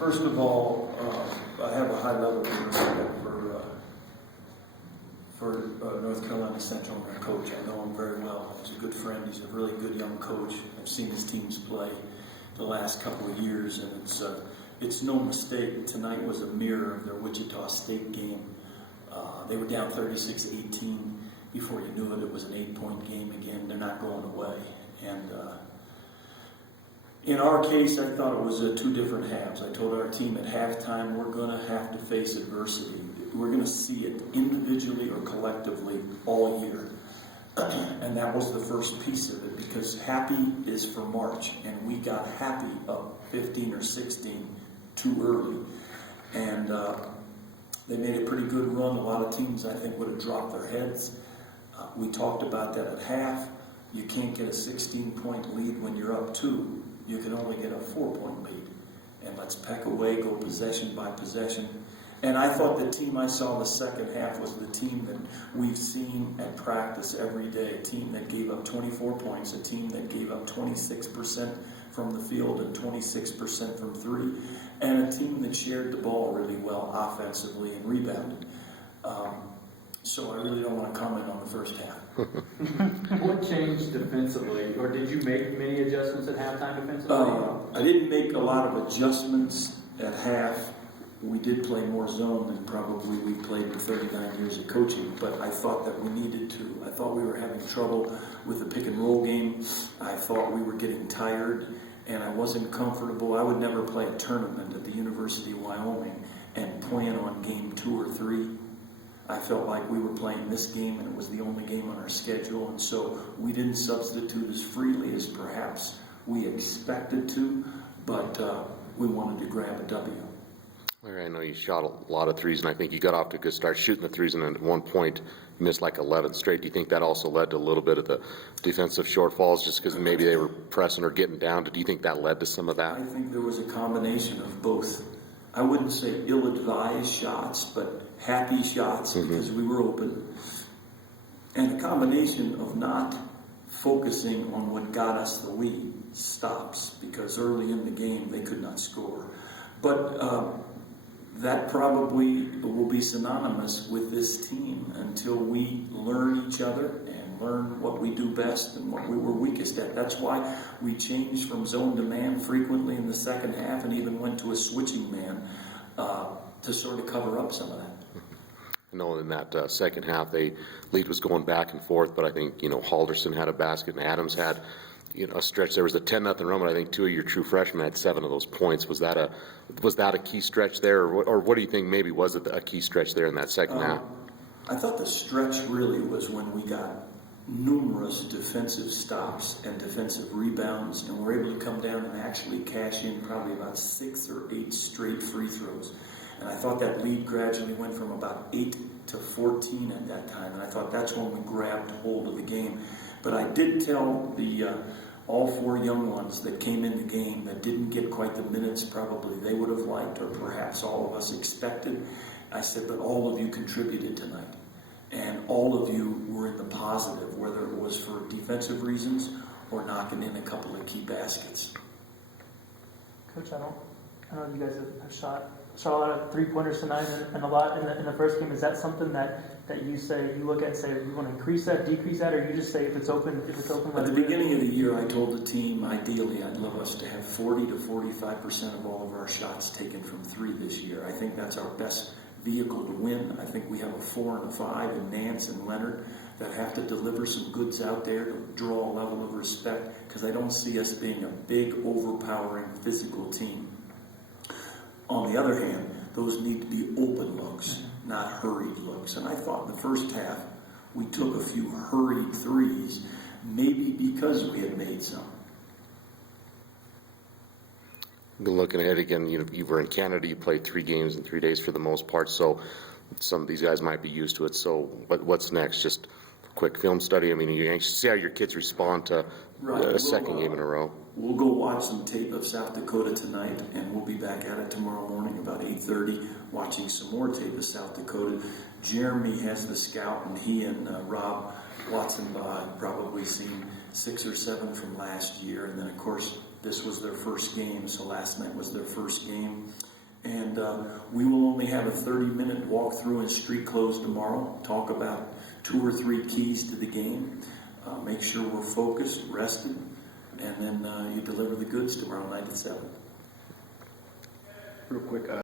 First of all, I have a high level of respect for North Carolina Central and their coach. I know him very well. He's a good friend. He's a really good young coach. I've seen his teams play the last couple of years, and it's no mistake. Tonight was a mirror of their Wichita State game. They were down 36-18. Before you knew it, it was an 8-point game again. They're not going away. And in our case, I thought it was two different halves. I told our team at halftime, we're going to have to face adversity. We're going to see it individually or collectively all year. And that was the first piece of it, because happy is for March, and we got happy up 15 or 16 too early. And they made a pretty good run. A lot of teams, I think, would have dropped their heads. We talked about that at half. You can't get a 16-point lead when you're up 2. You can only get a 4-point lead. And let's peck away, go possession by possession. And I thought the team I saw in the second half was the team that we've seen at practice every day. A team that gave up 24 points, a team that gave up 26% from the field and 26% from 3, and a team that shared the ball really well offensively and rebounded. So I really don't want to comment on the first half. What changed defensively, or did you make many adjustments at halftime defensively? I didn't make a lot of adjustments at half. We did play more zone than probably we played in 39 years of coaching, but I thought that we needed to. I thought we were having trouble with the pick and roll game. I thought we were getting tired, and I wasn't comfortable. I would never play a tournament at the University of Wyoming and plan on game 2 or 3. I felt like we were playing this game, and it was the only game on our schedule, and so we didn't substitute as freely as perhaps we expected to, but we wanted to grab a W. Larry, I know you shot a lot of threes, and I think you got off to a good start shooting the threes, and then at one point you missed like 11 straight. Do you think that also led to a little bit of the defensive shortfalls, just because maybe they were pressing or getting down? Do you think that led to some of that? I think there was a combination of both. I wouldn't say ill-advised shots, but happy shots because we were open. And a combination of not focusing on what got us the lead, stops, because early in the game they could not score. But that probably will be synonymous with this team until we learn each other and learn what we do best and what we were weakest at. That's why we changed from zone to man frequently in the second half, and even went to a switching man to sort of cover up some of that. I know in that second half, lead was going back and forth, but I think, Halderson had a basket and Adams had, a stretch. There was a 10-0 run, but I think 2 of your true freshmen had 7 of those points. Was that a key stretch there, or what do you think maybe was it a key stretch there in that second half? I thought the stretch really was when we got numerous defensive stops and defensive rebounds, and were able to come down and actually cash in probably about 6 or 8 straight free throws. And I thought that lead gradually went from about 8 to 14 at that time, and I thought that's when we grabbed hold of the game. But I did tell all 4 young ones that came in the game that didn't get quite the minutes probably they would have liked, or perhaps all of us expected. I said, but all of you contributed tonight. And all of you were in the positive, whether it was for defensive reasons or knocking in a couple of key baskets. Coach, I know you guys have shot a lot of three-pointers tonight and a lot in the first game. Is that something that you look at and say, you want to increase that, decrease that, or you just say if it's open, At the beginning of the year, I told the team, ideally, I'd love us to have 40 to 45% of all of our shots taken from 3 this year. I think that's our best vehicle to win. I think we have a 4 and a 5 in Nance and Leonard that have to deliver some goods out there to draw a level of respect, because I don't see us being a big, overpowering physical team. On the other hand, those need to be open looks, not hurried looks. And I thought in the first half, we took a few hurried threes, maybe because we had made some. Looking ahead again, you were in Canada, you played 3 games in 3 days for the most part, so some of these guys might be used to it. So what's next? Just a quick film study? I mean, are you anxious to see how your kids respond to a second game in a row? We'll go watch some tape of South Dakota tonight, and we'll be back at it tomorrow morning about 8:30, watching some more tape of South Dakota. Jeremy has the scout, and he and Rob Watson have probably seen 6 or 7 from last year. And then, of course, this was their first game, so last night was their first game. And we will only have a 30-minute walkthrough and street close tomorrow. Talk about 2 or 3 keys to the game. Make sure we're focused, rested, and then you deliver the goods tomorrow night at 7. Real quick,